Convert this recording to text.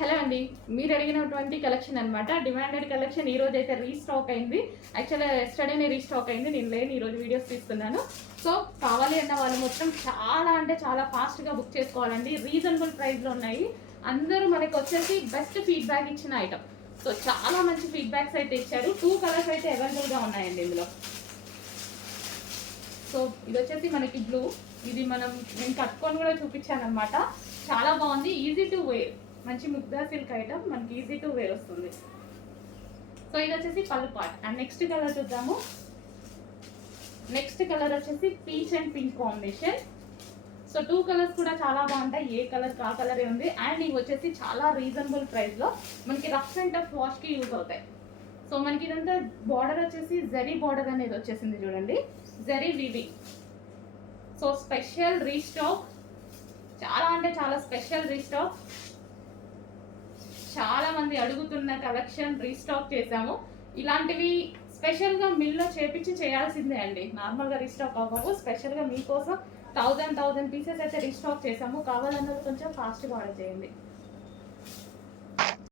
Hello అండి, మీరు అడిగినటువంటి కలెక్షన్ అనమాట. డిమాండెడ్ కలెక్షన్ ఈ రోజు అయితే రీస్టాక్ అయింది. యాక్చువల్గా ఎస్టర్డేనే రీస్టాక్ అయింది. నేను లేని ఈరోజు వీడియోస్ తీస్తున్నాను. సో కావాలి అన్న వాళ్ళు మొత్తం చాలా అంటే చాలా ఫాస్ట్గా బుక్ చేసుకోవాలండి. రీజనబుల్ ప్రైస్లో ఉన్నాయి. అందరూ మనకి వచ్చేసి బెస్ట్ ఫీడ్బ్యాక్ ఇచ్చిన ఐటమ్. సో చాలా మంచి ఫీడ్బ్యాక్స్ అయితే ఇచ్చారు. 2 కలర్స్ అయితే అవైలబుల్గా ఉన్నాయండి ఇందులో. సో ఇది వచ్చేసి మనకి బ్లూ. ఇది నేను కట్టుకొని కూడా చూపించాను అనమాట. చాలా బాగుంది, ఈజీ టు వేర్. మంచి ముగ్దా సిల్క్ ఐటమ్, మనకి ఈజీ టు వేర్ వస్తుంది. సో ఇది వచ్చేసి pallu part. And next colour చూద్దాము. నెక్స్ట్ కలర్ వచ్చేసి peach and pink combination. So 2 colours కూడా చాలా బాగుంటాయి. ఏ కలర్ ఆ కలరే ఉంది. అండ్ ఇవి వచ్చేసి చాలా రీజనబుల్ ప్రైస్లో మనకి రఫ్ అండ్ టఫ్ వాష్కి యూజ్ అవుతాయి. సో మనకి ఇదంతా బార్డర్ వచ్చేసి జరీ బార్డర్ అనేది వచ్చేసింది చూడండి, zari weaving. So special restock, చాలా అంటే చాలా స్పెషల్ రీస్టాక్. చాలా మంది అడుగుతున్న కలెక్షన్ రీస్టాక్ చేసాము. ఇలాంటివి స్పెషల్గా మిల్లో చేపించి చేయాల్సిందే అండి. నార్మల్గా రీస్టాక్ అవ్వవు. స్పెషల్గా మీకోసం 1000 పీసెస్ అయితే రీస్టాక్ చేసాము. కావాలన్నది కొంచెం ఫాస్ట్గా ఆర్డర్ చేయండి.